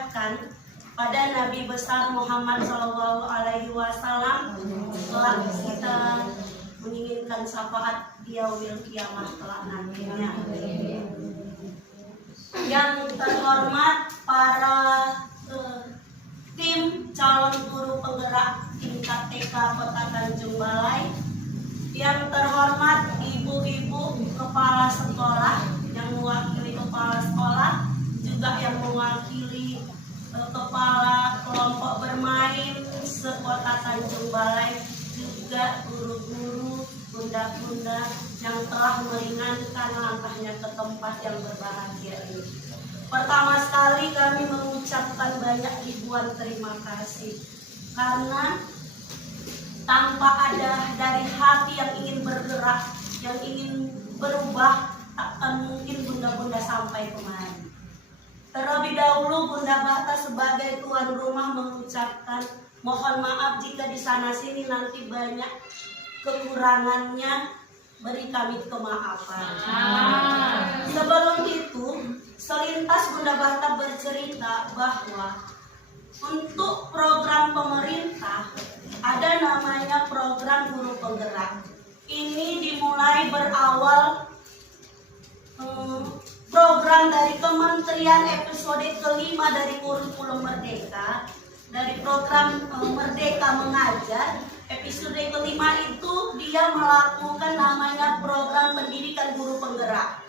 memanjatkan pada Nabi besar Muhammad Shallallahu Alaihi Wasallam, kelak kita menginginkan syafaat di yaumil kiamah kelak nantinya. Yang terhormat para tim calon guru penggerak tingkat TK Kota Tanjung Balai, yang terhormat ibu-ibu kepala sekolah yang mewakili kepala sekolah, juga yang mewakili kepala kelompok bermain sekota Tanjung Balai, juga guru-guru, bunda-bunda yang telah meringankan langkahnya ke tempat yang berbahagia ini. Pertama sekali kami mengucapkan banyak ribuan terima kasih, karena tanpa ada dari hati yang ingin bergerak, yang ingin berubah, takkan mungkin bunda-bunda sampai kemari. Terlebih dahulu Bunda Bata sebagai tuan rumah mengucapkan mohon maaf jika di sana sini nanti banyak kekurangannya, beri kami kemaafan. Sebelum itu, selintas Bunda Bata bercerita bahwa untuk program pemerintah ada namanya program guru penggerak. Ini dimulai berawal program dari Kementerian episode kelima dari kurikulum Merdeka, dari program Merdeka Mengajar. Episode kelima itu dia melakukan namanya program pendidikan guru penggerak.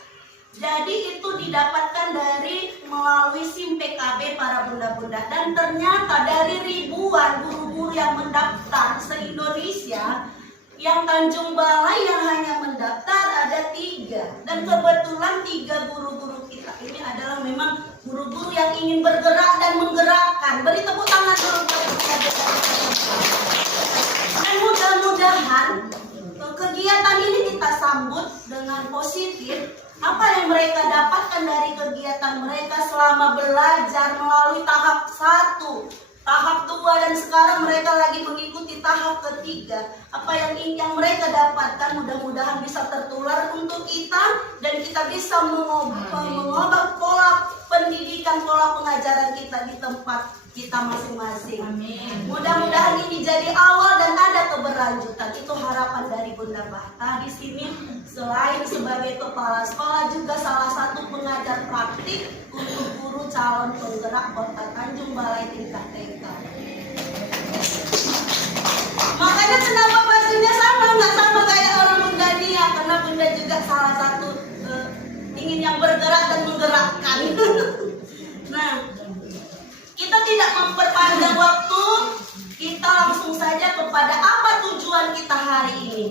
Jadi itu didapatkan dari melalui SIM PKB para bunda-bunda, dan ternyata dari ribuan guru-guru yang mendaftar se-Indonesia, yang Tanjung Balai yang hanya mendaftar ada 3, dan kebetulan 3 guru-guru kita ini adalah memang guru-guru yang ingin bergerak dan menggerakkan. Beri tepuk tangan dulu buat kita. Dan mudah-mudahan kegiatan ini kita sambut dengan positif. Apa yang mereka dapatkan dari kegiatan mereka selama belajar melalui tahap 1, tahap 2, dan sekarang mereka lagi mengikuti tahap ketiga. Apa yang mereka dapatkan mudah-mudahan bisa tertular untuk kita, dan kita bisa mengubah pola pendidikan, pola pengajaran kita di tempat kita masing-masing. Mudah-mudahan ini jadi awal dan ada keberlanjutan. Itu harapan dari Bunda Bata di sini. Selain sebagai kepala sekolah, juga salah satu pengajar praktik untuk guru calon penggerak Kota Tanjung Balai tingkat TK. Makanya kenapa bajunya sama, nggak sama kayak orang Bunda Nia, karena Bunda juga salah satu ingin yang bergerak dan menggerakkan. Nah, kita tidak memperpanjang waktu, kita langsung saja kepada apa tujuan kita hari ini.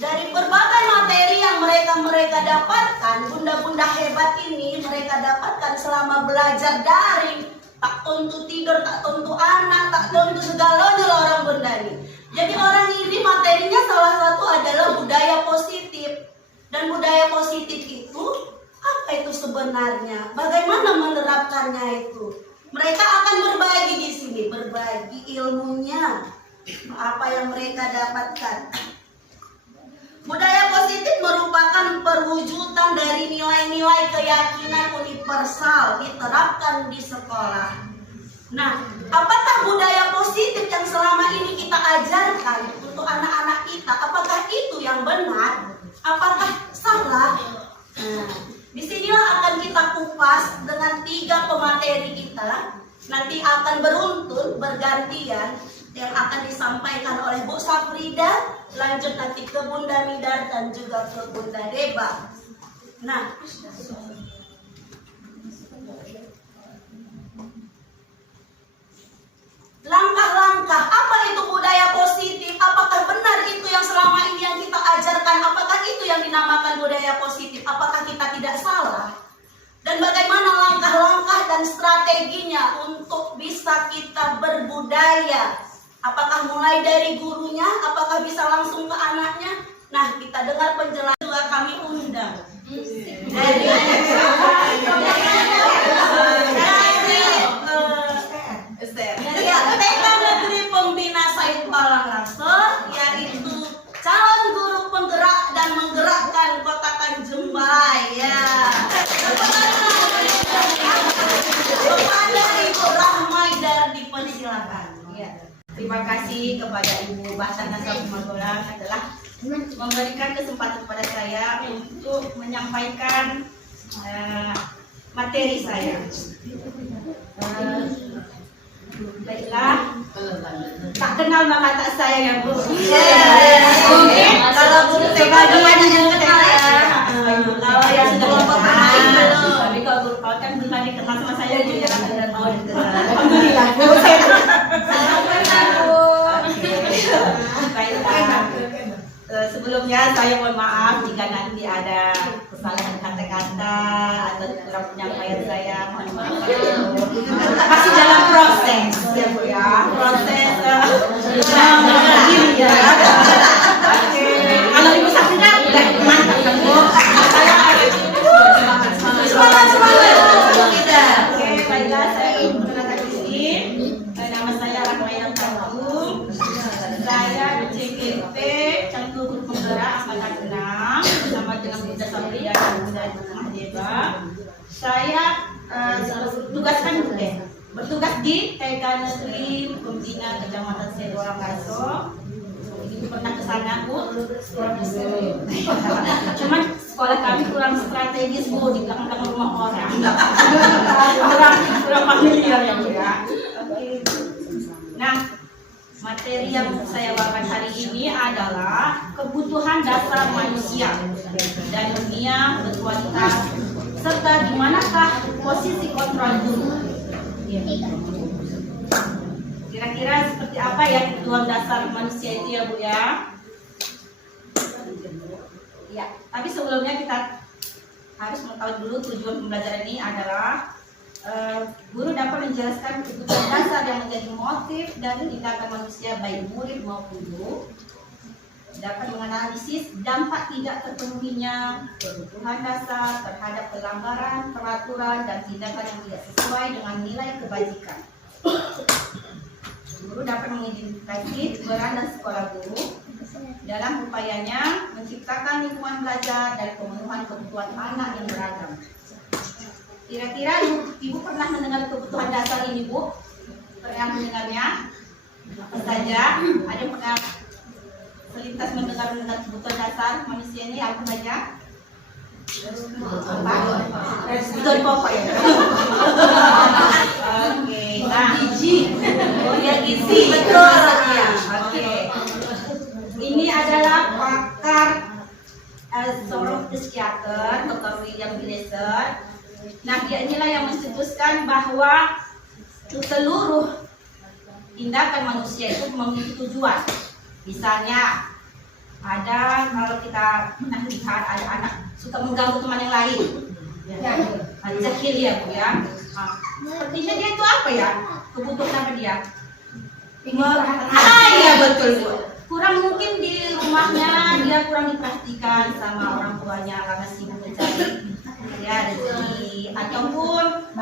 Dari berbagai materi yang mereka dapatkan, bunda-bunda hebat ini mereka dapatkan selama belajar daring. Tak tentu tidur, tak tentu anak, tak tentu segalanya orang bunda ini. Jadi orang ini materinya salah satu adalah budaya positif. Dan budaya positif itu, apa itu sebenarnya? Bagaimana menerapkannya itu? Mereka akan berbagi di sini, berbagi ilmunya, apa yang mereka dapatkan. Budaya positif merupakan perwujudan dari nilai-nilai keyakinan universal diterapkan di sekolah. Nah, apakah budaya positif yang selama ini kita ajarkan untuk anak-anak kita, apakah itu yang benar? Apakah salah? Nah, disinilah akan kita kupas dengan 3 pemateri kita. Nanti akan beruntun, bergantian, yang akan disampaikan oleh Bu Safrida, lanjut nanti ke Bunda Midar dan juga ke Bunda Deba. Nah, langkah-langkah apa itu budaya positif? Apakah benar itu yang selama ini yang kita ajarkan? Apakah itu yang dinamakan budaya positif? Apakah kita tidak salah? Dan bagaimana langkah-langkah dan strateginya untuk bisa kita berbudaya? Apakah mulai dari gurunya? Apakah bisa langsung ke anaknya? Nah, kita dengar penjelasan juga kami undang. Dari TK Negeri Pembina Said Palang Rasul, yaitu calon guru penggerak dan menggerakkan Kota Tanjung Balai. Ya. Kepada Ibu silakan. Ya. Terima kasih kepada Ibu Basana Magelang telah memberikan kesempatan kepada saya untuk menyampaikan materi saya. Baiklah, tak kenal maka tak sayang ya Bu. Mungkin kalau Bu sebagian yang kenal ya. Kalau yang sudah berpengalaman belum. Tapi kalau Bu kan belum ada kenal sama saya Bu ya. Alhamdulillah. Salam kenal Bu. Baiklah. Sebelumnya saya mohon maaf jika nanti ada kesalahan kata-kata atau kurang penyampaian saya, mohon maaf. Masih dalam proses ya Bu ya, proses ya. Kalau Ibu Sabrina udah mantap kan Bu? Semangat. Oke, baiklah saya perkenalkan diri. Nama saya Rahmayang Tanjung. Saya CGP Canggu Guru Penggerak Angkatan 6 bersama dengan Bunda Sabri dan Bunda Mahjeba. Saya bertugas di TK Negeri Pembina Kecamatan Sedoang Karso. Ini pernah ke sana Bu? Cuman sekolah kami kurang strategis Bu, di belakang rumah orang. kurang familiar ya Bu ya. Oke. Nah, materi yang saya bawakan hari ini adalah kebutuhan dasar manusia dan dunia berkualitas serta di manakah posisi kontrol guru. Kira-kira seperti apa ya kebutuhan dasar manusia itu ya Bu ya? Ya, tapi sebelumnya kita harus mengetahui dulu tujuan pembelajaran ini adalah guru dapat menjelaskan kebutuhan dasar yang menjadi motif dan tindakan manusia baik murid maupun guru, dapat menganalisis dampak tidak terpenuhinya kebutuhan dasar terhadap pelanggaran peraturan dan tindakan yang tidak sesuai dengan nilai kebajikan. Guru dapat mengidentifikasi peran dan sekolah guru dalam upayanya menciptakan lingkungan belajar dan pemenuhan kebutuhan anak yang beragam. Kira-kira Ibu pernah mendengar kebutuhan dasar ini Bu? Pernah mendengarnya? Apa saja? Ada yang pernah selintas mendengar kebutuhan dasar manusia ini apa saja? Kebutuhan pokok ya? Oke, nah gizi. Oh ya gizi, betul ya. Oke. Ini adalah pakar seorang psikiater, Dr. William Glasser. Nah, dia inilah yang mencetuskan bahwa seluruh tindakan manusia itu memiliki tujuan. Misalnya, ada kalau kita pernah lihat ada anak suka mengganggu teman yang lain, jahil ya Bu ya. Sepertinya dia itu apa ya? Kebutuhan apa dia? Iya betul Bu. Kurang mungkin di rumahnya dia kurang diperhatikan sama orang tuanya karena sibuk mencari ya rezeki ataupun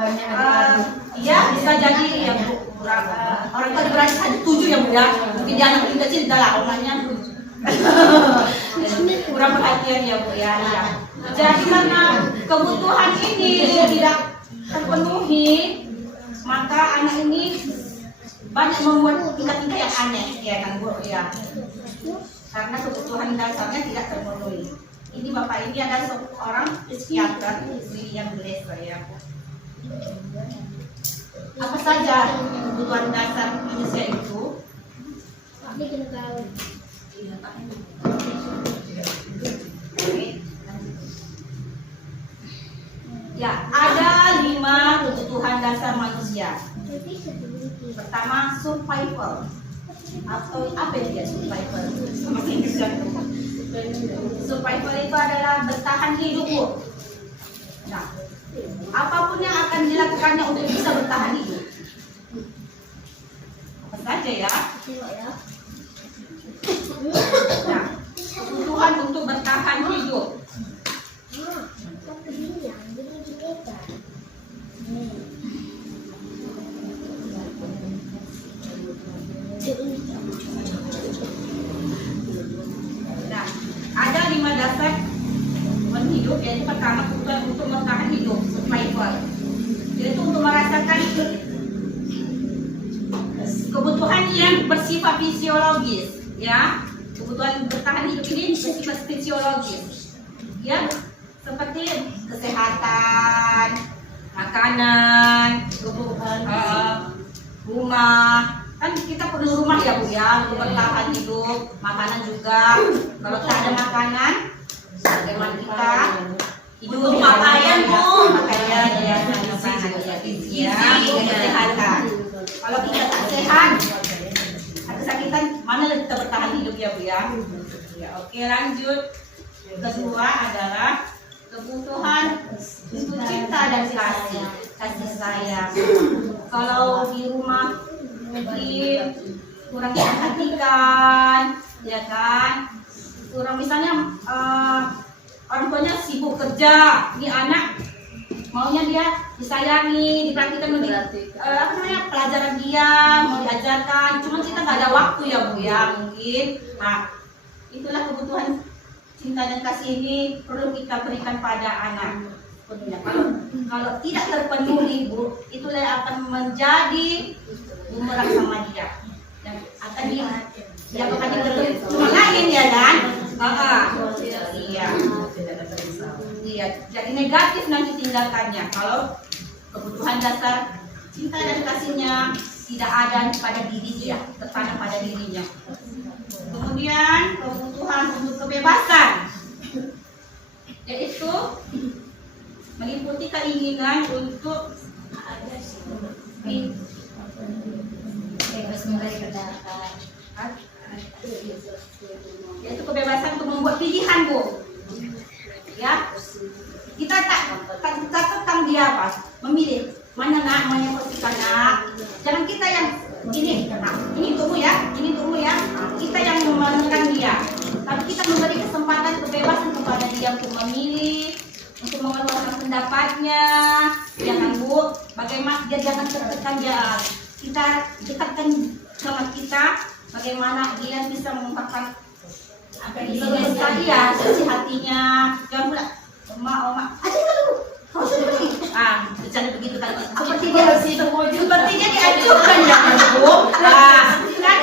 ya bisa jadi ya Bu orang tua berani saja tujuh ya Bu ya, mungkin dia anak kecil lah orangnya kurang perhatian ya Bu ya. Jadi karena kebutuhan ini tidak terpenuhi maka anak ini banyak membuat tingkah-tingkah yang aneh ya kan Bu ya, karena kebutuhan dasarnya tidak terpenuhi. Ini Bapak ini adalah seorang psikiater William Glasser ya. Apa saja kebutuhan dasar manusia itu? Ya, ada 5 kebutuhan dasar manusia. Pertama, survival. Atau apa dia survival? Survival itu adalah bertahan hidup. Nah, apapun yang akan dilakukannya untuk bisa bertahan hidup. Apa saja ya? Nah, kebutuhan untuk bertahan hidup. Nah, ada 5 dasar hidup. Jadi pertama kebutuhan untuk bertahan hidup, survival. Yaitu untuk merasakan bersifat fisiologis, ya. Kebutuhan bertahan hidup ini bersifat fisiologis, ya, seperti kesehatan, makanan, rumah. Kan kita perlu rumah ya Bu ya untuk bertahan hidup, makanan juga. Kalau tak ada makanan, bagaimana kita hidup? Untuk pakaian Bu, pakaian ya, kesehatan. Kalau kita tak sehat, kesakitan, mana kita bertahan hidup ya Bu ya? Ya, oke, lanjut. Kedua adalah kebutuhan untuk cinta dan kasih sayang. Kalau di rumah mungkin kurang diperhatikan, ya kan? Kurang misalnya orang tuanya sibuk kerja, ini anak maunya dia disayangi, diperhatikan lebih apa namanya pelajaran dia mau diajarkan, cuman kita nggak ada waktu ya Bu ya mungkin. Nah, itulah kebutuhan cinta dan kasih ini perlu kita berikan pada anak. Kalau tidak terpenuhi Bu, itulah yang akan menjadi bumerang sama dia dan akan dia bakal cuma lain ya kan? Iya, jadi negatif nanti tindakannya kalau kebutuhan dasar cinta dan kasihnya tidak ada pada diri dia, tertanam pada dirinya. Kemudian kebutuhan untuk kebebasan, yaitu meliputi keinginan untuk bebas mulai berdapat, yaitu kebebasan untuk membuat pilihan Bu. Ya, kita tak tentang dia apa, memilih mana nak, mana yang positif nak. Jangan kita yang ini, ini untukmu ya, ini untukmu ya. Kita yang memenangkan dia. Tapi kita memberi kesempatan kebebasan kepada dia untuk memilih, untuk mengeluarkan pendapatnya, ya kan Bu? Bagaimana dia jangan tertekan dia. Kita dekatkan sama kita, bagaimana dia bisa mengungkapkan apa yang dia sisi hatinya. Jangan pula oma aja dulu. Bercanda begitu kan? Sepertinya diajukan ya Bu. Kan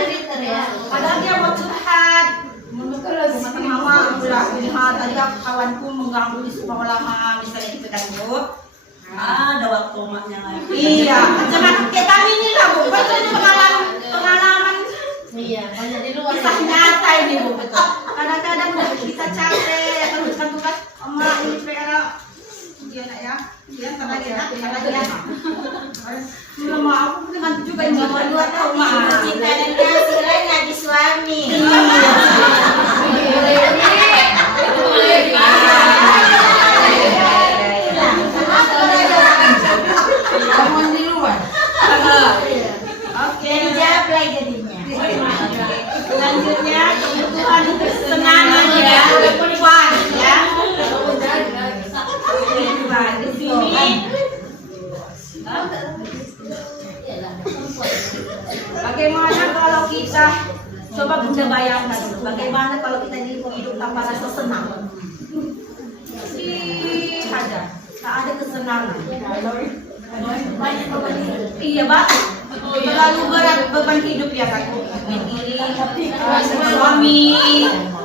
padahal dia mau curhat. Mama pula lihat tadi kawanku mengganggu di sekolah misalnya gitu kan Bu. Ada waktu maknya lagi. Iya, macam kayak kami ini lah Bu. Betul ini pengalaman. Iya, banyak di luar. Kisah nyata ini Bu, betul. Kadang-kadang udah kita capek, teruskan tugas, emak ini PR. Iya nak ya, iya tengah dia nak, belum mau aku dengan juga ini mau 2 tahun mah. Cinta dan kasih lain di suami. Kamu di luar. Oke, Jawab lagi jadinya. selanjutnya kebutuhan kesenangan ya, fun ya. Di sini bagaimana kalau kita coba Bunda bayangkan, bagaimana kalau kita hidup tanpa rasa senang? Ada, tak ada kesenangan. Banyak beban hidup. Iya banget. Terlalu berat beban hidup ya kan. Suami,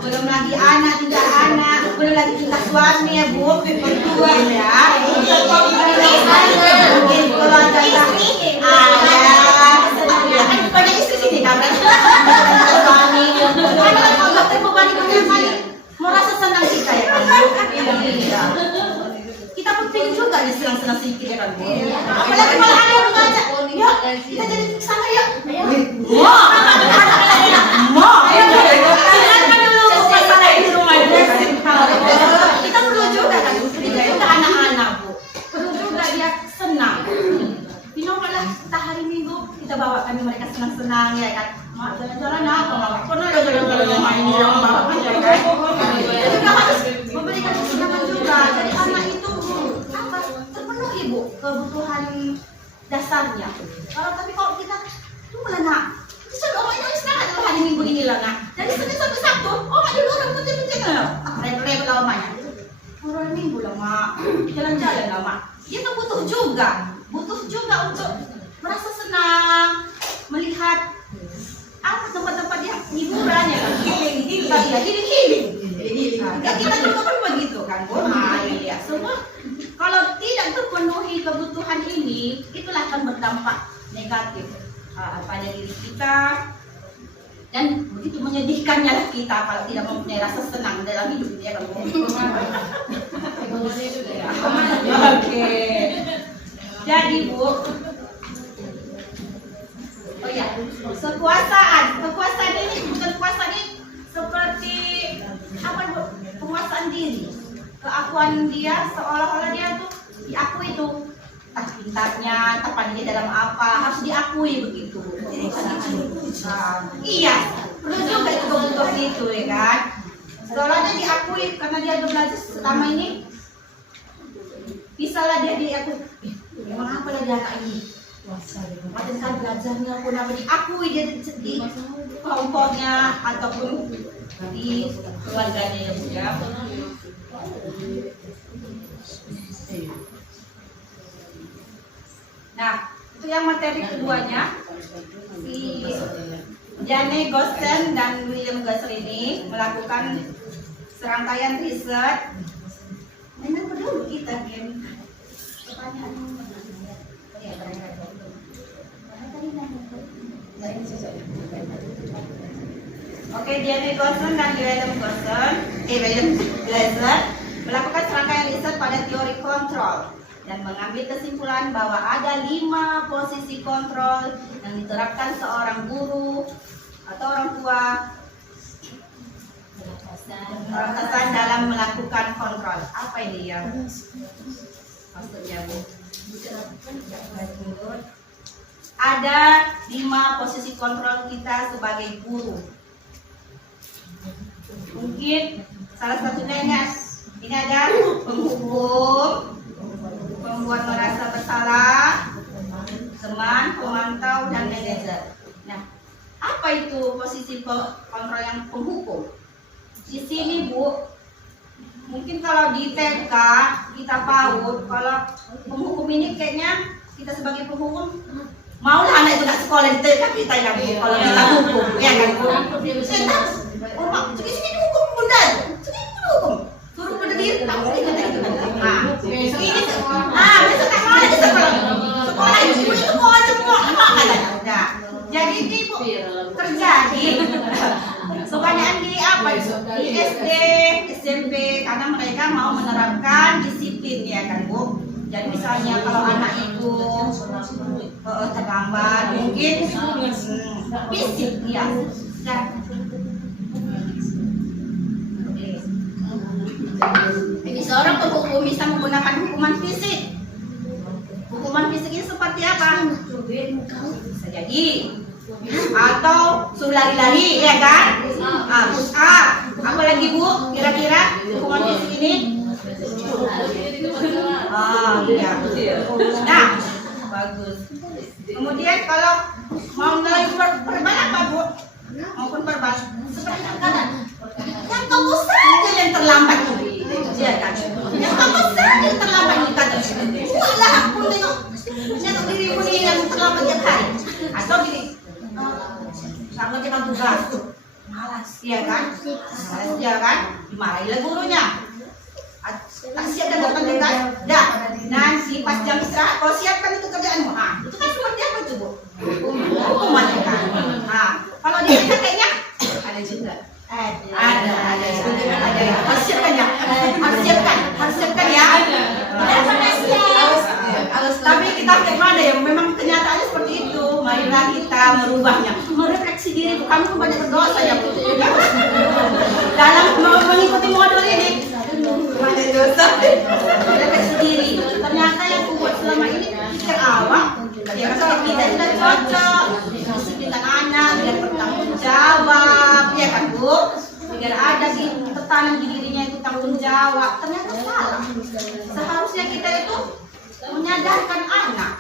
belum lagi anak, 3 anak, belum lagi kita suami ya Bu, berdua ya. Mungkin kalau ada banyak istri sini kan. Suami, anak kalau nggak terbebani banyak kali, merasa senang kita ya kan. Iya. Kita pun pengen juga nih senang-senang sedikit ya kan Bu. Apalagi malah ada yang mengajak, ya kita jadi sana ya. Silakan dulu masalah di rumah kita perlu juga kan, kita juga anak-anak Bu, perlu juga dia senang. Pino malah kita hari Minggu kita bawa kami mereka senang-senang ya kan. Mak jalan-jalan apa mak? Pernah jalan-jalan main di rumah ya kan. Kita harus memberikan kesenangan juga. Jadi anak itu apa? Terpenuhi Bu kebutuhan dasarnya. Kalau kita tuh malah nak, bisa oma itu istirahat dulu hari Minggu ini lah nak. Dari Senin sampai Sabtu, oma dulu orang putih-putih lah. Rem-rem lah omanya. Hari Minggu lah mak, jalan-jalan lah mak. Dia kan butuh juga untuk merasa senang melihat apa tempat-tempat yang hiburan ya kan? Healing. Nah, kita juga kan begitu kan, Bu? Nah, iya. Semua kalau tidak terpenuhi kebutuhan ini, itulah akan berdampak negatif pada diri kita. Dan begitu menyedihkannya lah kita kalau tidak mempunyai rasa senang dalam hidup ya kan, Bu? Oke. Jadi, Bu, oh ya, kekuasaan ini bukan kekuasaan ini seperti apa, Bu? Penguasaan diri, keakuan dia seolah-olah dia tuh diakui tuh, entah pintarnya, entah pandainya dalam apa, harus diakui begitu. Iya, perlu juga itu kebutuhan itu ya kan. Seolah-olah diakui karena dia udah belajar selama ini. Bisalah dia diakui. Memang apa lagi anak ini? Macam kan belajarnya pun apa diakui dia di kelompoknya ataupun di keluarganya ya. Nah, itu yang materi keduanya. Si Jane Gossen dan William Glasser ini melakukan serangkaian riset. Mainan dulu kita game. Pertanyaan. Oke, Jane Gossen dan William Glasser melakukan serangkaian riset pada teori kontrol dan mengambil kesimpulan bahwa ada 5 posisi kontrol yang diterapkan seorang guru atau orang tua dalam melakukan kontrol. Apa ini ya maksudnya, Bu? Ada 5 posisi kontrol kita sebagai guru. Mungkin salah satunya ini ada penghukum, pembuat merasa bersalah, teman, pemantau, dan manajer. Nah, apa itu posisi kontrol yang penghukum? Di sini, Bu, mungkin kalau di TK kita PAUD, kalau penghukum ini kayaknya kita sebagai penghukum mau anak itu nggak sekolah di TK kita ya, Bu, kalau kita hukum, ya kan, Bu? Sini hukum bunda, sini hukum, suruh berdiri, tahu kita itu kan? Besok tak mau lagi sekolah itu mau aja mau apa katanya? Nah, jadi ini, Bu, terjadi. Pertanyaan di apa itu? Di SD, SMP, karena mereka mau menerapkan disiplin ya kan, Bu. Jadi misalnya kalau anak itu terlambat, mungkin fisik ya. Jadi seorang penghukum bisa menggunakan hukuman fisik. Hukuman fisik ini seperti apa? Bisa jadi atau suruh lari-lari ya kan? Push up. Apa lagi, Bu? Kira-kira hukuman fisik ini? Iya. Nah, bagus. Kemudian kalau mau nilai perban apa, Bu? Maupun perban seperti kata yang kamu saja yang terlambat ya kan? Yang kamu saja yang terlambat kita buatlah aku tengok dirimu ini yang terlambat tiap hari atau gini sama dengan tugas malas ya kan? Malas ya kan? Dimarahi gurunya. Tak siap dan datang tugas, dah nanti pas jam istirahat kau siapkan itu kerjaanmu. Itu kan seperti apa itu, Bu? Hukuman kan. Kalau di kita kayaknya ada juga. Ada. Harus siapkan ya. Harus siapkan ya. Tapi kita bagaimana ya? Memang kenyataannya seperti itu. Marilah kita merubahnya, merefleksi diri. Kami banyak berdosa ya, Bu. Dalam mengikuti modul ini. Banyak dosa. Refleksi diri. Ternyata yang kubuat selama ini pikir awak. Ya kalau kita tidak cocok, disiplinkan anak, biar bertanggung jawab, ya kan, Bu? Biar ada tertanam di dirinya itu tanggung jawab. Ternyata salah. Seharusnya kita itu menyadarkan anak,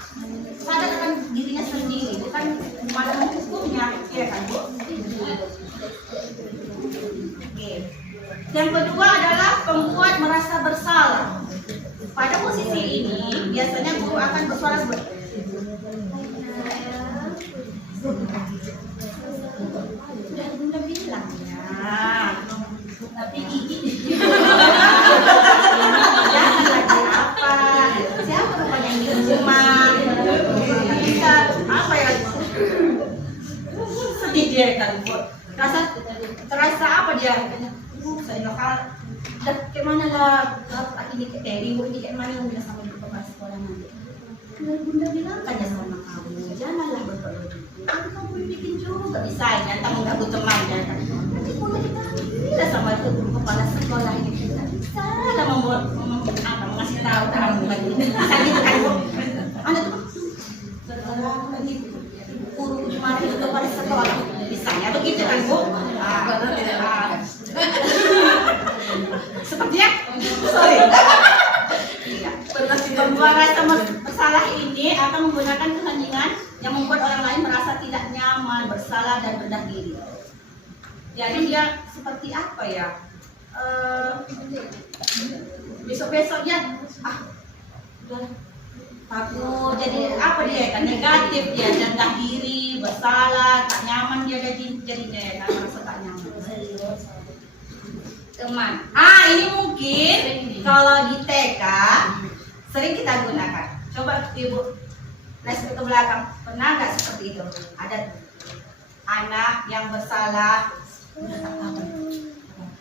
sadarkan dirinya sendiri, bukan malah menghukumnya, ya kan, Bu? Oke. Yang kedua adalah pembuat merasa bersalah. Pada posisi ini biasanya guru akan bersuara seperti dia kan Bu. Terasa apa dia? Saya lokal. Dah kayak mana lah ini ibu ini kayak mana yang bilang sama di kepala sekolah nanti. Bunda bilang kan ya sama kamu, janganlah berpeluang. Tapi kamu bikin juga bisa ya, entah mengganggu temannya kan. Nanti bunda kita sama itu kepala sekolah ini kita bisa lah membuat mengasih tahu kamu lagi. Bisa gitu kan Bu? Anda tuh lagi guru kemarin itu kepala sekolah. Bisanya begitu kan Bu? Sepertinya, sorry. Iya. Membuat rasa bersalah ini akan menggunakan keheningan yang membuat orang lain merasa tidak nyaman, bersalah dan rendah diri. Jadi dia seperti apa ya? Besok-besoknya takut. Jadi apa dia kan negatif dia, rendah diri, bersalah, tak nyaman dia jadinya ya, merasa tak nyaman. Teman. Ini mungkin kalau di TK sering kita gunakan. Coba Ibu flashback ke belakang. Pernah nggak seperti itu? Ada anak yang bersalah.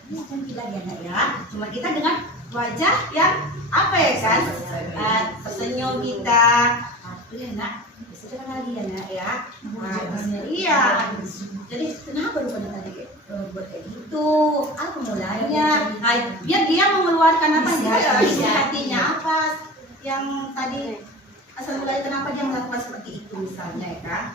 Bukan kita dia anak ya. Cuma kita dengan wajah yang apa ya kan? Tersenyum kita. Iya nak. Sekarang lagi ya nak ya. Iya. Jadi kenapa rupanya tadi buat kayak gitu? Apa mulanya? Biar dia mengeluarkan apa isi hatinya apa yang tadi asal mulai kenapa dia melakukan seperti itu misalnya ya kan?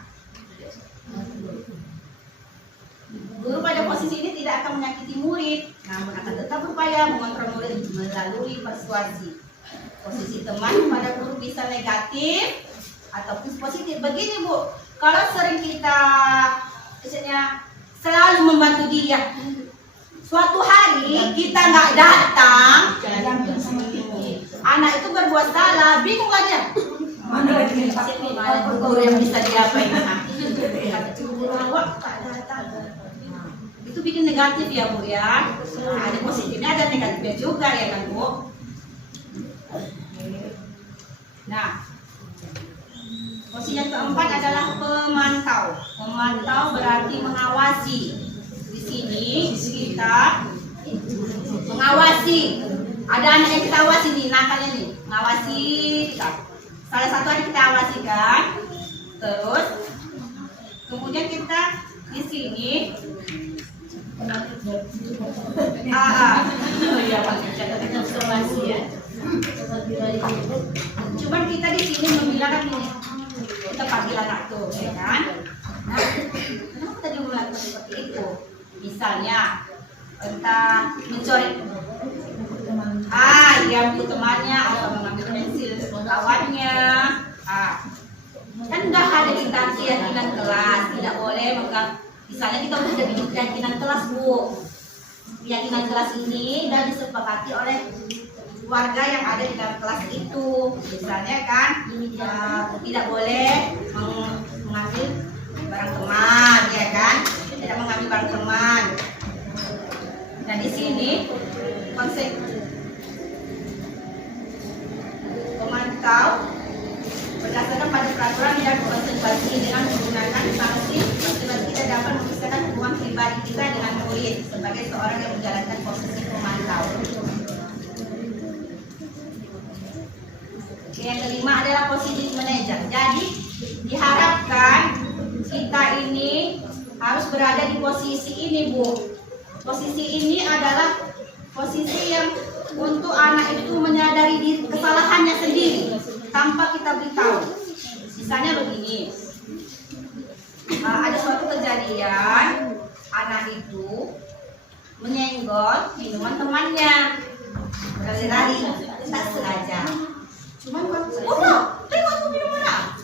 Guru pada posisi ini tidak akan menyakiti murid, namun akan tetap berupaya mengontrol murid melalui persuasi. Posisi teman pada guru bisa negatif ataupun positif. Begini Bu, kalau sering kita misalnya selalu membantu dia, suatu hari kita nggak datang, anak itu berbuat salah, bingung aja. Mana guru yang bisa diapain? Guru awak tak datang. Itu bikin negatif ya Bu ya. Ada positifnya, ada negatifnya juga ya kan Bu. Nah, posisi yang keempat adalah pemantau. Memantau berarti mengawasi. Di sini kita mengawasi. Ada anak yang kita awasi nih, nakalnya nih, mengawasi kita. Salah satu anak kita awasi kan. Terus kemudian kita di sini cuman kita di sini membilangkan ini kita panggil anak tuh, ya kan? Nah, kenapa tadi melakukan seperti itu? Misalnya, entah mencuri, dia butuh temannya atau mengambil pensil kawannya, kan nggak ada kita keyakinan kelas, tidak boleh megang. Misalnya kita udah ada keyakinan kelas Bu, keyakinan kelas ini dan disepakati oleh warga yang ada di dalam kelas itu. Misalnya kan tidak boleh mengambil barang teman, ya kan? Tidak mengambil barang teman. Nah di sini konsep pemantau berdasarkan pada peraturan dan konsentrasi dengan menggunakan sanksi kita dapat memisahkan hubungan pribadi kita dengan murid sebagai seorang yang menjalankan posisi pemantau. Yang kelima adalah posisi manajer. Jadi diharapkan kita ini harus berada di posisi ini Bu. Posisi ini adalah posisi yang untuk anak itu menyadari diri kesalahannya sendiri tanpa kita beritahu. Misalnya begini, ada suatu kejadian anak itu menyenggol minuman temannya berlari tak sengaja. Cuman tengok minuman.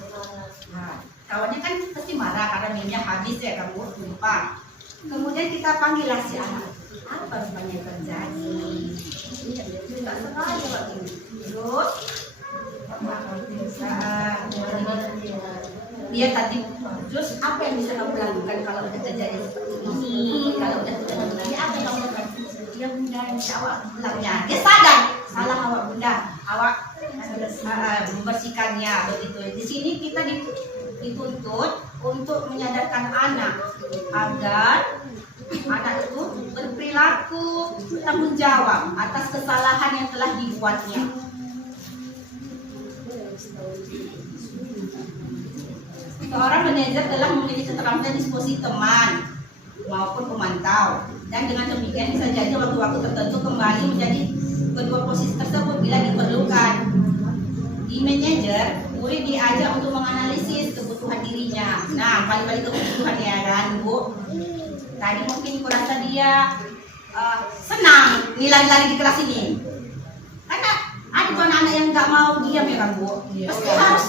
Nah, kawannya kan pasti marah karena minyak habis ya kamu lupa. Kemudian kita panggil si anak. Apa sebenarnya terjadi? Tak sekali waktu ini. Terus dia tadi terus apa yang bisa kamu lakukan kalau udah terjadi seperti ini? Kalau udah terjadi apa yang kamu lakukan? Dia bunda insya Allah pulangnya. Dia sadar salah awak bunda, awak membersihkannya begitu. Di sini kita dituntut untuk menyadarkan anak agar anak itu berperilaku bertanggung jawab atas kesalahan yang telah dibuatnya. Seorang manajer telah memiliki keterampilan disposisi teman maupun pemantau, dan dengan demikian bisa jadi waktu-waktu tertentu kembali menjadi kedua posisi tersebut bila diperlukan. Di manajer, murid diajak untuk menganalisis kebutuhan dirinya. Nah, balik-balik kebutuhan ya kan, Bu. Tadi mungkin kurasa dia senang lari-lari di kelas ini. Karena ada tuh anak-anak yang nggak mau diam ya kan, Bu. Pasti harus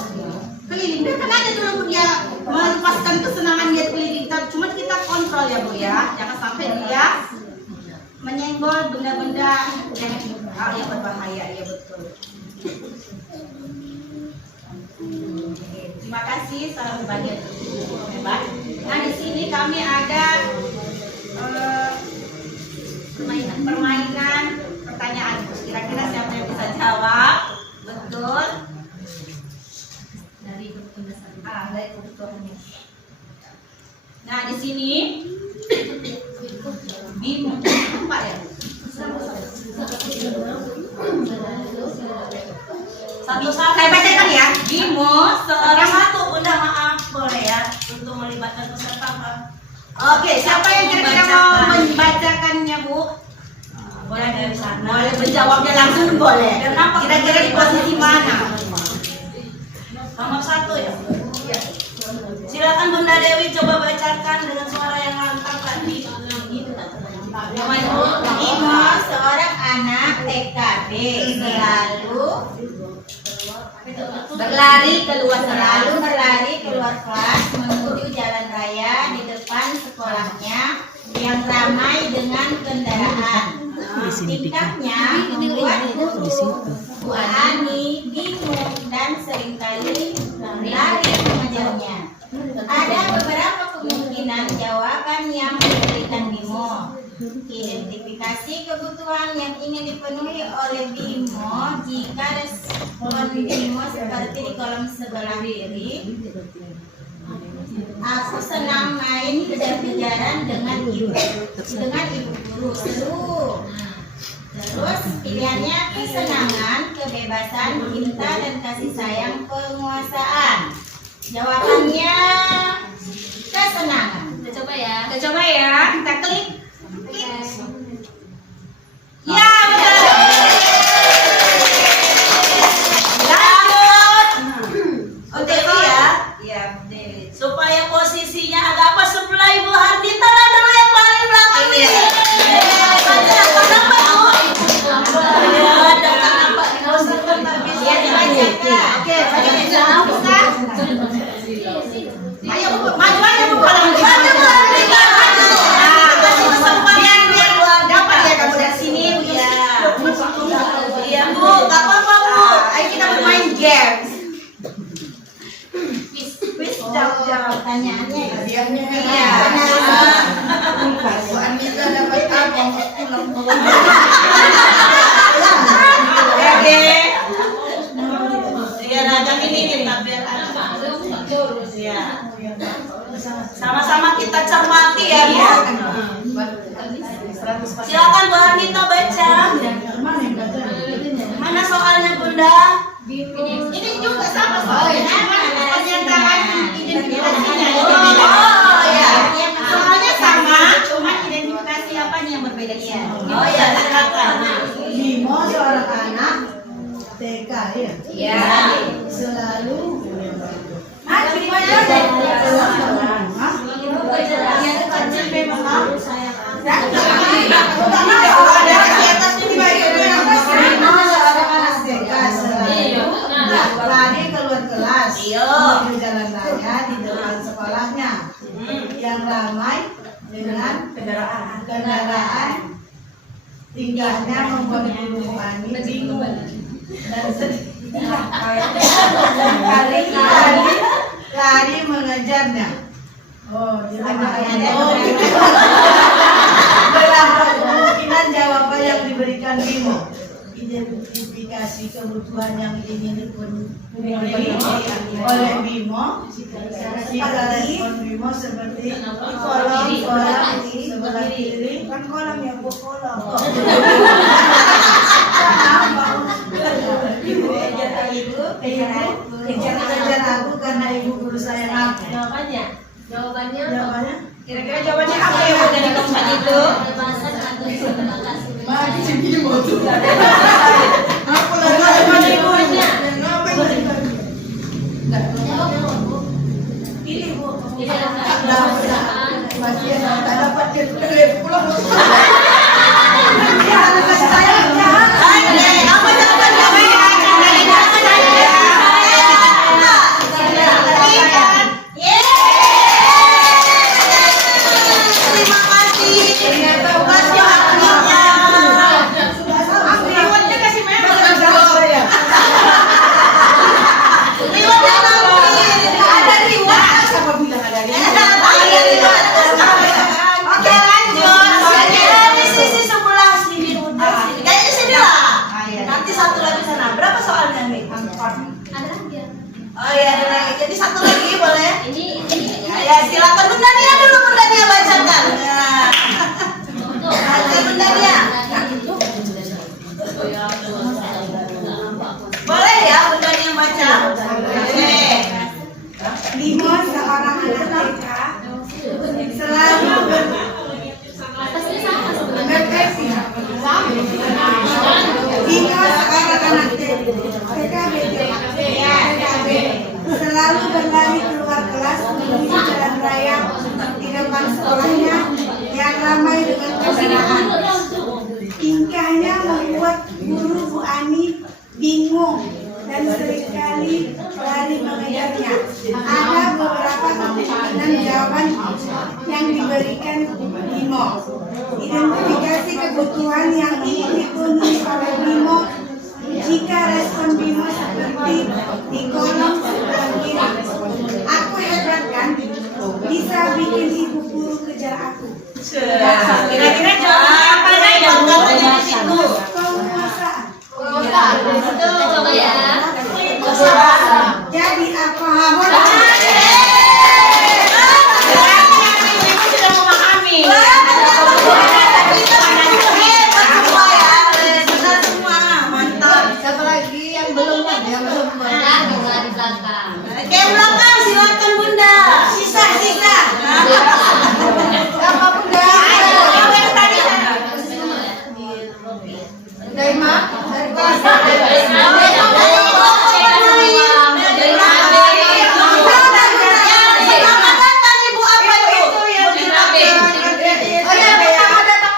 keliling. Biarkan aja dulu dia melepaskan kesenangan dia keliling. Cuma kita kontrol ya, Bu ya. Jangan sampai dia menyenggol benda-benda yang berbahaya. Ya betul. Terima kasih, salam berbagi hebat. Nah, di sini kami ada permainan pertanyaan. Kira-kira siapa yang bisa jawab? Betul. Dari kebetulan. Nah, di sini Bimo apa ya? Satu-satu. Saya bacakan ya. Bimo seorang Satu, Bunda, maaf, boleh ya untuk melibatkan peserta, Pak. Oke, siapa yang kira-kira mau membacakannya, Bu? Boleh dari sana. Boleh menjawabnya langsung boleh. Kira-kira di posisi mana? Nomor 1 ya. Silakan Bunda Dewi coba bacakan dengan suara yang lantang tadi. Bimo seorang anak TKB selalu berlari keluar kelas menuju jalan raya di depan sekolahnya yang ramai dengan kendaraan. Tingkahnya membuat Bu Ani bingung dan seringkali lari mengejarnya. Ada beberapa kemungkinan jawaban yang diberikan Bimo. Identifikasi kebutuhan yang ingin dipenuhi oleh Bimo. Jika respon Bimo seperti di kolom sebelah kiri, aku senang main kejar-kejaran dengan ibu guru, seru. Terus pilihannya kesenangan, kebebasan, cinta, dan kasih sayang, penguasaan. Jawabannya kesenangan. Kita coba ya. Kita coba ya, kita klik. Ya, betul. Lanjut. Oke, ya. Ya, Dewi. Supaya posisinya agak pas sebelah Ibu Hardita adalah yang paling belakang nih. Kenapa, Bu? Ya, ada kenapa di posisi tapi Ya, dibacakan. Oke, bacakan. Bisa? Ayo, Bu, maju aja, Bu. Kalau maju, Bu Hardita, maju. Nah, kasih kesempatan biar dapat ya kamu dari sini, Bu. ya. Iya, Bu, gak apa-apa, Bu. Ayo kita bermain games. Quiz jawab Pertanyaannya ya. Iya. Bu Anita dapat apa? Oke. Iya, rajang ini kita biar ada. Iya. Sama-sama kita cermati ya, Bu. Silakan Bu Hardita baca. Mana soalnya, Bunda? Ini juga sama soalnya. Pernyataan identifikasinya. Oh, ya. Soalnya sama, cuma identifikasi apanya yang berbeda. Oh, ya, silakan. Bimo seorang anak TK ya. Iya. Selalu lari keluar kelas menuju jalan raya di depan sekolahnya yang ramai dengan kendaraan. Tingkahnya membuat Ibu Ani bingung dan sedih. Lari mengejarnya. Oh, berapa kemungkinan jawaban yang diberikan Bimo? identifikasi kebutuhan yang ingin dipenuhi oleh Bimo. Pada respon Bimo seperti kolom di sebelah kiri. Kan kolom ya Bu, kolom. Kejar aku karena ibu guru saya aku. Jawabannya Kira-kira jawabannya apa ya buat dari keempat itu? Masih Bimo tuh. Apa lagi? Pilih Bu. Masih tak dapat dia pulang. Oh iya, ada lagi. Jadi satu lagi boleh? Ya, silakan Bunda Nia dulu, Bunda Nia bacakan. Baca Bunda Nia. Boleh ya Bunda Nia baca? Oke. Bimo seorang anak TK selalu Bimo seorang anak TKB selalu berlari keluar kelas menuju jalan raya di depan sekolahnya yang ramai dengan kendaraan. Tingkahnya membuat guru Bu Ani bingung dan seringkali lari mengejarnya. Ada beberapa kemungkinan jawaban yang diberikan Bimo. Identifikasi kebutuhan yang ingin dipenuhi oleh Bimo. Jika respon Bimo seperti di kolom sebelah kiri, aku hebat kan? Bisa bikin ibu guru kejar aku. Kira-kira jawabannya apa nih yang katanya di situ? Penguasaan. Coba ya. Jadi apa harus? Ibu sudah memahami. Siapa lagi yang belum? Yang belum. Nah, bunga di belakang. Oke, belakang silakan Bunda. Sisa. Siapa Bunda? Yang tadi Daima dari kelas. Selamat datang Ibu apa itu? Oh ya, pertama datang.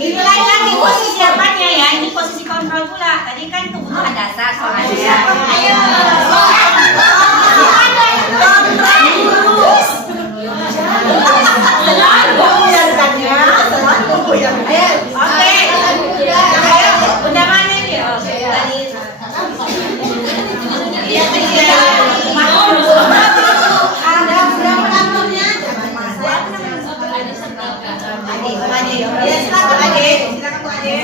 Itulah lagi posisi apanya ya? Ini posisi kontrol pula. Tadi kan kebutuhan dasar soalnya. Ayo. Oke. Ayo, Bunda mana nih? Oke. Ada berapa nomornya? Ya silakan Ade. Silakan Bu Ade.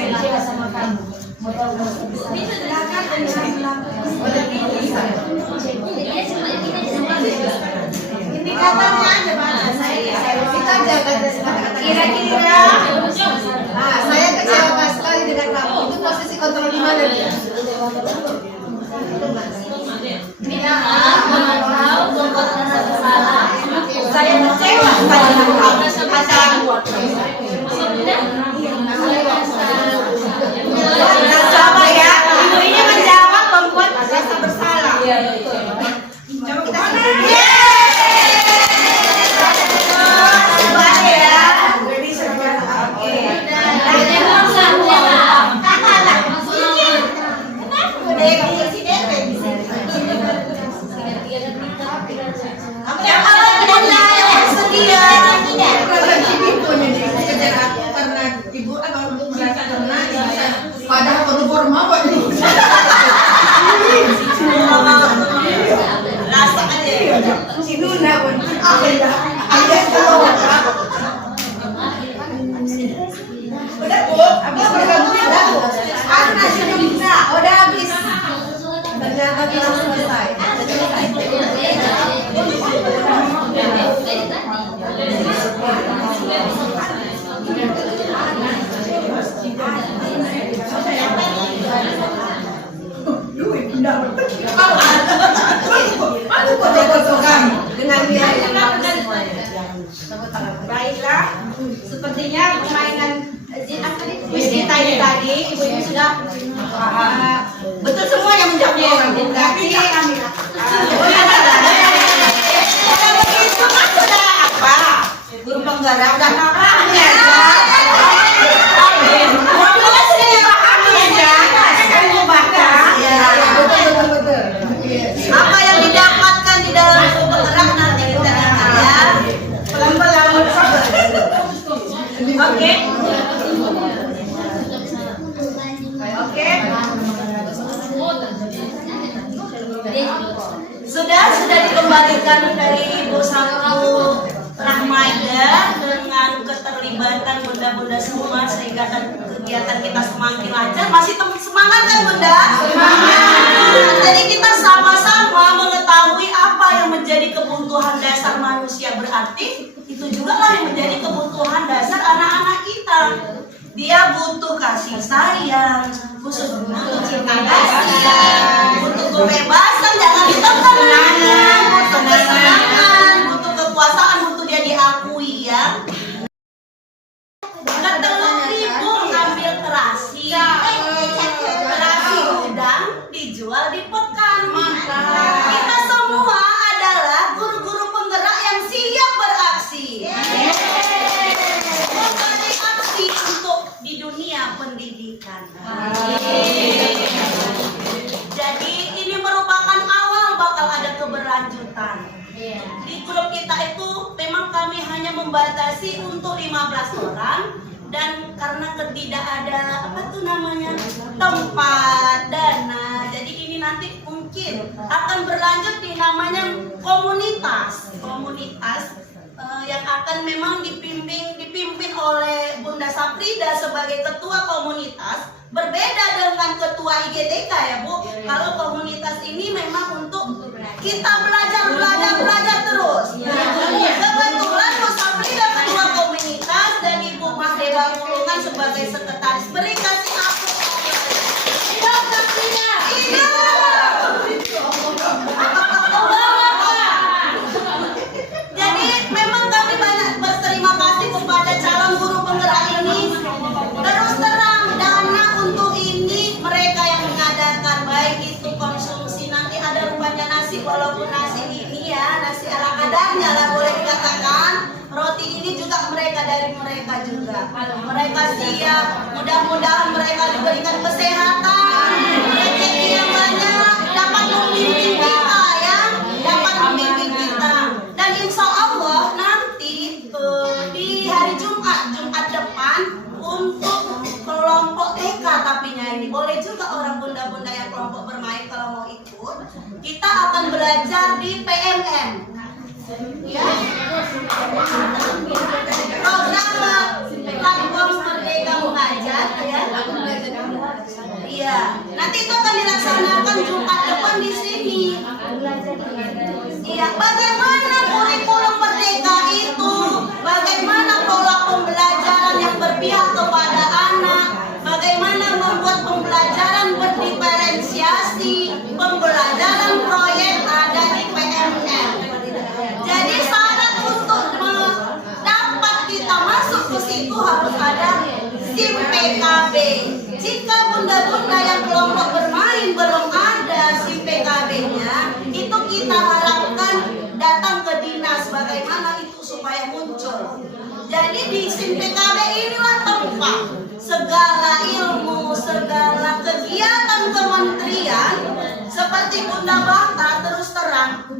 Indikatornya ada mana? Kita jaga kira-kira. Nah, saya kecewa sekali dengan kamu. Itu posisi kontrol di mana dia? Saya kecewa sekali dengan kamu. Sama ya. Ibu ini menjawab membuat rasa bersalah. Coba kita Padahal baru formal kok ini. rasa aja. Si Nuna pun. Ayah tahu. Udah Bu. kelas selesai. Dengan biaya yang bagus semuanya. Baiklah, sepertinya permainan Wisita ini tadi ibu-ibu sudah betul semua yang menjawabnya ya. Berarti kalau begitu kan sudah apa? Guru penggerak udah paham ya? Apa yang didapatkan di dalam guru penggerak nanti kita lihat ya. Pelan-pelan. Oke. Oke. Sudah dikembalikan dari Ibu satu Rahmaida dengan keterlibatan bunda-bunda semua sehingga kegiatan kita semakin lancar. Masih semangat kan bunda? Semangat. Jadi kita sama-sama mengetahui apa yang menjadi kebutuhan dasar manusia, berarti itu juga lah yang menjadi kebutuhan dasar anak-anak kita. Dia butuh kasih sayang, butuh cinta kasih, butuh kebebasan, jangan ditekan, butuh kesenangan, butuh kekuasaan, butuh dia diakui ya. Ketelur ibu ngambil terasi, terasi udang dijual di pekan. Kita semua adalah guru-guru penggerak yang siap beraksi. Memberi aksi untuk di dunia pendidikan. Jadi ini merupakan awal bakal ada keberlanjutan. Di grup kita itu memang kami hanya membatasi untuk 15 orang dan karena tidak ada tempat dana, jadi ini nanti mungkin akan berlanjut di namanya komunitas yang akan memang dipimpin oleh Bunda Saprida sebagai ketua komunitas. Berbeda dengan ketua IGTK ya Bu. Kalau komunitas ini memang untuk kita belajar terus. Kebetulan Bu Saprida ketua komunitas dan Ibu Mas Dewa Pulungan sebagai sekretaris. Beri kasih aku. Hidup Saprida. Jadi memang kami banyak berterima kasih kepada calon guru penggerak ini. Terus terang dana untuk ini mereka yang mengadakan, baik itu konsumsi nanti ada rupanya nasi, walaupun nasi ini ya nasi ala kadarnya lah boleh dikatakan. Roti ini juga dari mereka juga. Mereka siap, mudah-mudahan mereka diberikan kesehatan, rezeki yang banyak, dapat membimbing kita ya, dapat membimbing kita. Dan insya Allah nanti di hari Jumat depan untuk kelompok TK tapinya ini boleh juga orang bunda-bunda yang kelompok bermain kalau mau ikut. Kita akan belajar di PMM. Ya. Program platform Merdeka Mengajar ya. Iya, nanti itu akan dilaksanakan Jumat depan di sini. Iya, bagaimana kurikulum Merdeka itu? Bagaimana pola pembelajaran yang berpihak kepada anak? Bagaimana membuat pembelajaran berdiferensiasi? Pembelajaran proyek ada di PMM. Jadi syarat untuk dapat kita masuk ke situ harus ada SIM PKB. Jika bunda-bunda yang kelompok bermain belum ada SIM PKB-nya, itu kita harapkan datang ke dinas bagaimana itu supaya muncul. Jadi di SIM PKB inilah tempat segala ilmu, segala kegiatan kementerian seperti Bunda Bata terus terang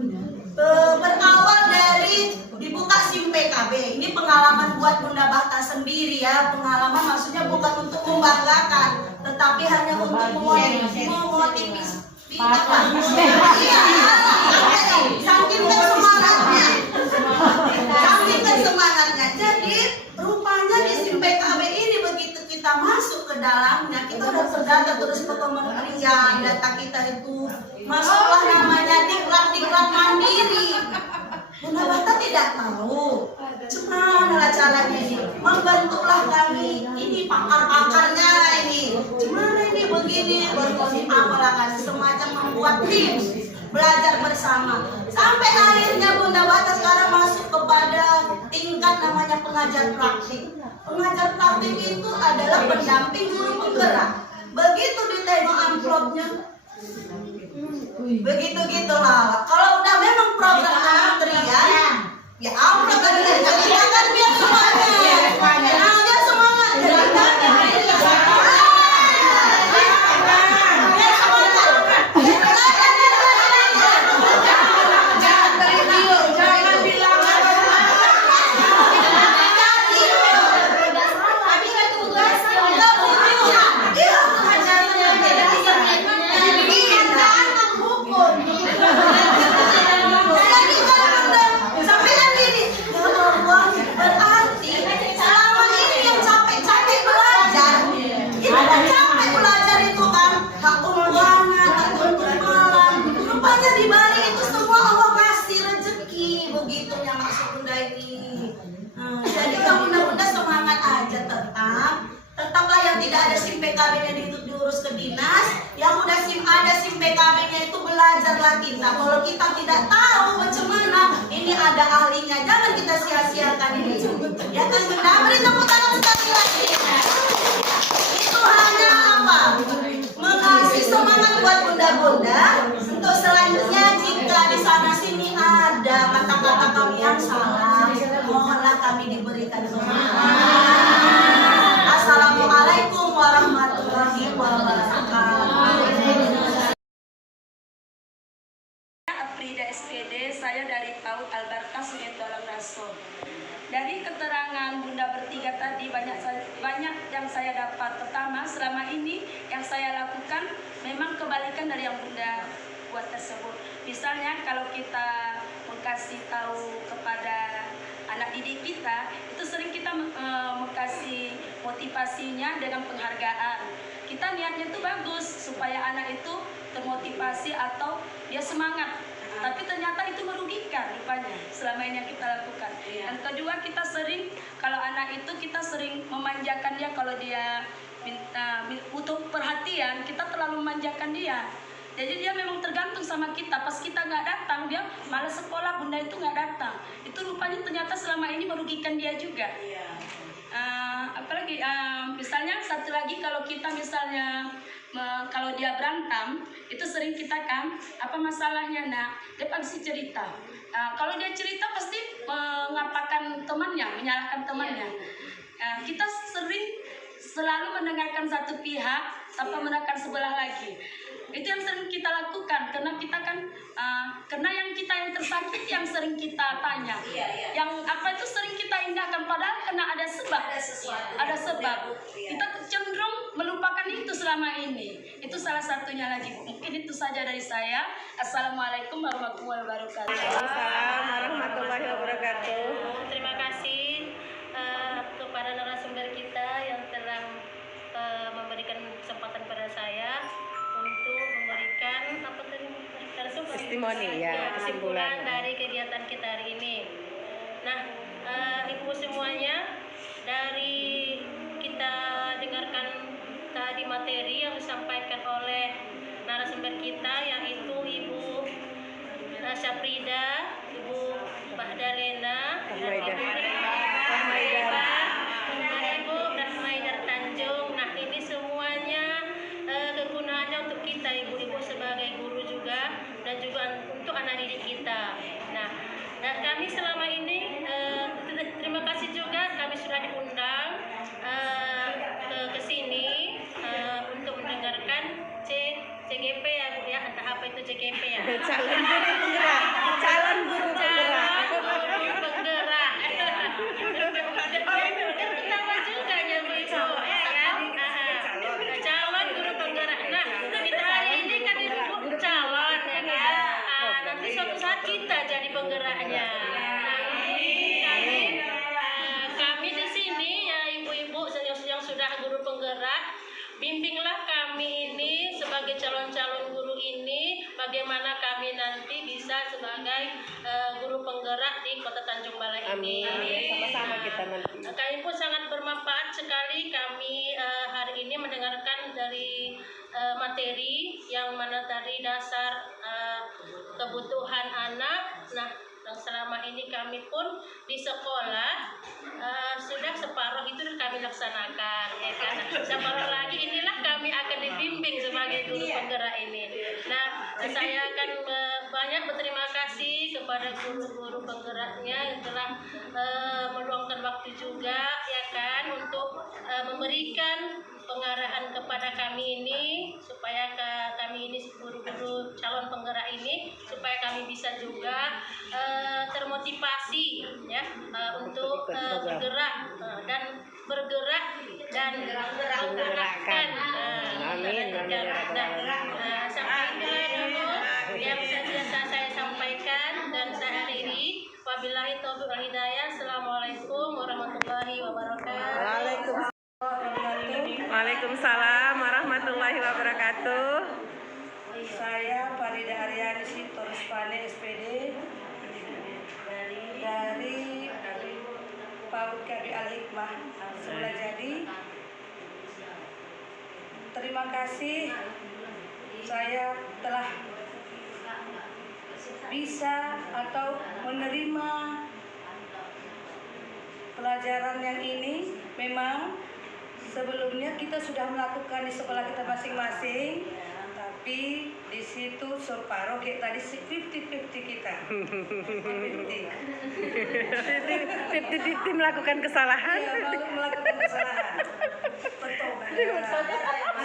berawal dari dibuka SIM PKB. Ini pengalaman buat Bunda Bata sendiri ya. Pengalaman maksudnya bukan untuk membanggakan, tetapi hanya untuk memotivasi. Saking semangatnya. Jadi rupanya di SIM PKB ini begitu kita masuk ke dalamnya, kita udah terdata terus ke kementerian, data kita itu masuklah namanya diklat mandiri. Bunda Bata tidak tahu gimana caranya ini, membentuklah kami ini pakar-pakarnya ini, gimana ini begini, berkonsep apalah kasih semacam membuat tim belajar bersama sampai akhirnya Bunda Bata sekarang masuk kepada tingkat namanya pengajar praktik. Pengajar praktik itu adalah pendamping guru penggerak. Begitu ditengok amplopnya, begitu gitulah. Kalau udah memang program kementerian, ya amplop kan biar semuanya. Nah, biar semangat. Tetaplah yang tidak ada SIM PKB-nya diurus ke dinas, yang udah ada SIM PKB-nya itu belajarlah kita. Kalau kita tidak tahu bagaimana, ini ada ahlinya, jangan kita sia-siakan ini. Ya kan Bunda, beri tepuk tangan sekali lagi. Itu hanya apa? Mengasih semangat buat bunda-bunda. Untuk selanjutnya jika di sana sini ada kata-kata kami yang salah, mohonlah kami diberikan semangat. Assalamualaikum warahmatullahi wabarakatuh. Afrida SPD, saya dari PAUD Albarkah Sungai Tualang Raso. Dari keterangan Bunda bertiga tadi banyak yang saya dapat. Pertama, selama ini yang saya lakukan memang kebalikan dari yang Bunda buat tersebut. Misalnya kalau kita kasih tahu kepada anak didik kita, itu sering kita kasih motivasinya dengan penghargaan. Kita niatnya itu bagus supaya anak itu termotivasi atau dia semangat. Tapi ternyata itu merugikan rupanya selama ini yang kita lakukan. Yang kedua, kita sering kalau anak itu kita sering memanjakan dia. Kalau dia butuh perhatian, kita terlalu memanjakan dia. Jadi dia memang tergantung sama kita. Pas kita nggak datang, dia malas sekolah, Bunda itu nggak datang. Itu rupanya ternyata selama ini merugikan dia juga. Apalagi misalnya satu lagi, kalau kita misalnya kalau dia berantem, itu sering kita kan apa masalahnya, nak dia pasti cerita. Kalau dia cerita pasti mengapakan temannya, menyalahkan temannya. Kita selalu mendengarkan satu pihak tanpa mendengarkan sebelah lagi. Itu yang sering kita lakukan, karena kita kan karena yang kita yang tersakit yang sering kita tanya, yang apa itu sering kita indahkan, padahal karena ada sebab, kita cenderung melupakan itu selama ini. Itu salah satunya lagi. Mungkin itu saja dari saya. Assalamualaikum warahmatullahi wabarakatuh. Waalaikumsalam warahmatullahi wabarakatuh. Terima kasih kepada narasumber kita yang telah memberikan kesempatan pada saya untuk memberikan apa tadi Testimoni ya, kesimpulan dari kegiatan kita hari ini. Nah, ibu semuanya, dari kita dengarkan tadi materi yang disampaikan oleh narasumber kita, yaitu Ibu Syafrida, Ibu Bahdalena, Ibu Rahmaidar Tanjung. Nah, ini semuanya kegunaannya untuk kita ibu-ibu sebagai guru juga, dan juga untuk anak didik kita. Nah, kami selama ini terima kasih juga, kami sudah diundang ke sini untuk mendengarkan CGP ya Bu ya. Entah apa itu CGP ya. Calon guru penggerak. Calon guru penggerak. Nama juga ya Bu Ibu, ya kan? Calon guru penggerak. Nah, kita hari ini kan ibu calon ya kan. Nanti suatu saat kita jadi penggeraknya. Kami di sini ya ibu-ibu yang sudah guru penggerak bagaimana kami nanti bisa sebagai guru penggerak di Kota Tanjung Balai ini. Sama-sama kita nanti. Kami pun sangat bermanfaat sekali. Kami hari ini mendengarkan dari materi yang mana tadi dasar kebutuhan anak. Nah, yang selama ini kami pun di sekolah sudah separuh itu kami laksanakan, ya kan? Separuh lagi inilah kami akan dibimbing sebagai guru penggerak ini. Nah, saya akan banyak berterima kasih kepada guru-guru penggeraknya yang telah meluangkan waktu juga, ya kan, untuk memberikan pengarahan kepada kami ini supaya kami ini guru-guru calon penggerak ini supaya kami bisa juga termotivasi ya untuk bergerak dan menggerakkan. Amin. Sampai dulu yang biasa saya sampaikan dan saya akhiri. Wabillahi taufiq wal hidayah. Assalamualaikum warahmatullahi wabarakatuh. Waalaikumsalam warahmatullahi wabarakatuh. Saya Farida Aryani Sitorspane SPD dari PAUD KB Al-Hikmah Semula Jadi. Terima kasih saya telah bisa atau menerima pelajaran yang ini. Memang sebelumnya kita sudah melakukan di sekolah kita masing-masing, tapi di situ separuh kayak tadi 50-50 kita. 50 melakukan kesalahan. Iya, melakukan kesalahan.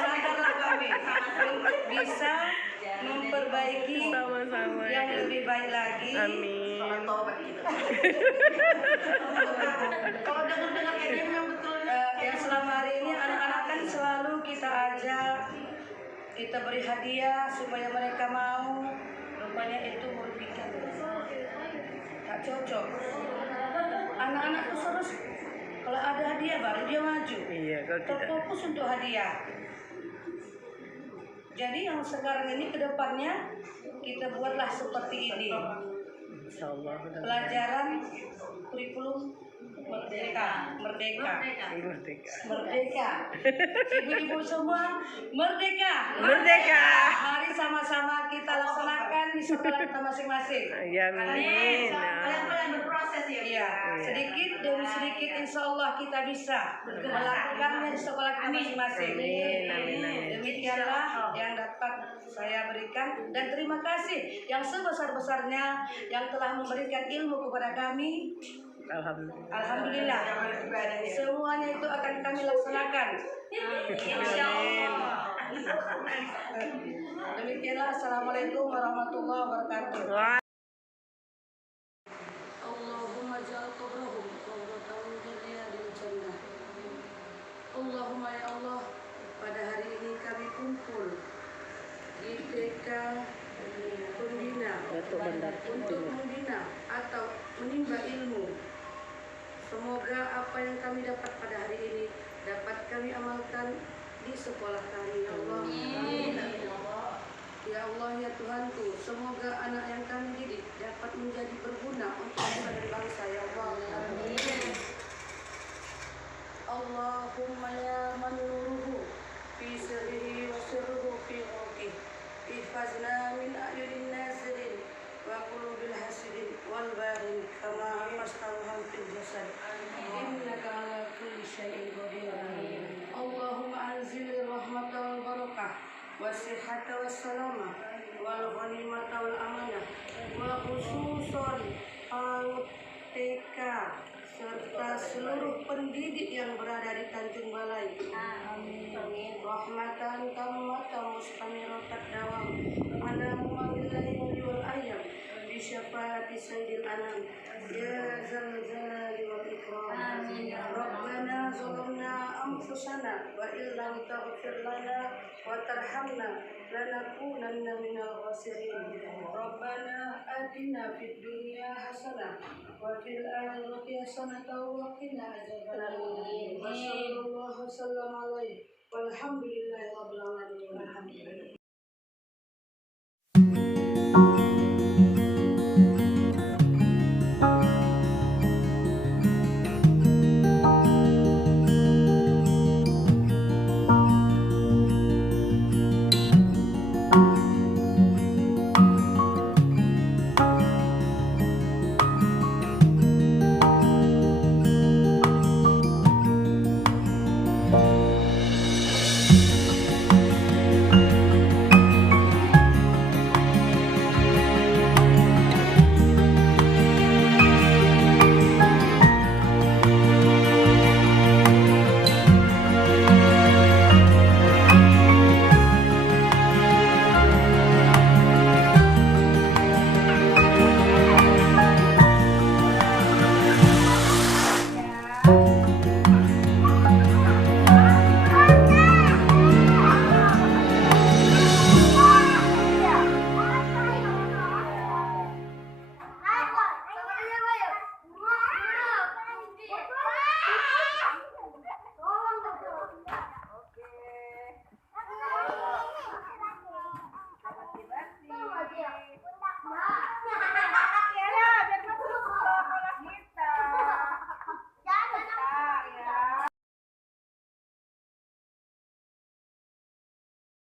Sadarlah kami untuk bisa memperbaiki Sama-sama. yang lebih baik lagi. Amin. Kalau dengar ini memang betul. Yang selama hari ini anak-anak kan selalu kita ajak, kita beri hadiah supaya mereka mau. Rupanya itu merugikan, tak cocok. Anak-anak tuh harus kalau ada hadiah baru dia maju. Iya, kalau tidak. Terfokus untuk hadiah. Jadi yang sekarang ini kedepannya kita buatlah seperti ini. Insyaallah. Pelajaran kurikulum merdeka. Ibu-ibu semua merdeka. Mari sama-sama kita laksanakan di sekolah kita masing-masing. Amin. Kalian berproses ya. Iya, sedikit demi sedikit insya Allah kita bisa melakukannya di sekolah kita masing-masing. Amin. Demikianlah yang dapat saya berikan dan terima kasih yang sebesar-besarnya yang telah memberikan ilmu kepada kami. Alhamdulillah. Semuanya itu akan kami laksanakan. Insya Allah. Demikianlah. Assalamualaikum warahmatullahi wabarakatuh. Allahumma ja'al qabrahum qabratan jannah jannah. Allahumma ya Allah, pada hari ini kami kumpul di TK Pembina untuk membina atau menimba ilmu. Semoga apa yang kami dapat pada hari ini dapat kami amalkan di sekolah kami, ya Allah. Ya Allah, ya Tuhanku, semoga anak yang kami didik dapat menjadi berguna untuk bangsa dan bangsa, ya Allah. Amin. Allahumma ya man nuruhu fi sirrihi wa sirruhu fi ghurqih, ihfazna min a'yunin nasirin wa qulubil hasidin wal baghin kama hafaztahum fil jasad innaka ala kulli syai'in qadir. Allahumma anzil rahmatan wal barakah wasihata wassalamah wal ghanimata wal amanah wa khususan TK serta seluruh pendidik yang berada di Tanjung Balai. Amin. Rahmatan tammatan mustamiratan dawam ala mu'amillahi wal ayyam bi syafaati sayyidil anam ya zal jalali wal ikram. Amin. Rabbana zalamna anfusana wa illam taghfir lana wa tarhamna lanakunanna minal khasirin. Rabbana atina fid dunya hasanah wa fil akhirati hasanah wa qina adzabannar. Wa sallallahu wasallam alaihi walhamdulillahi rabbil alamin. Amin.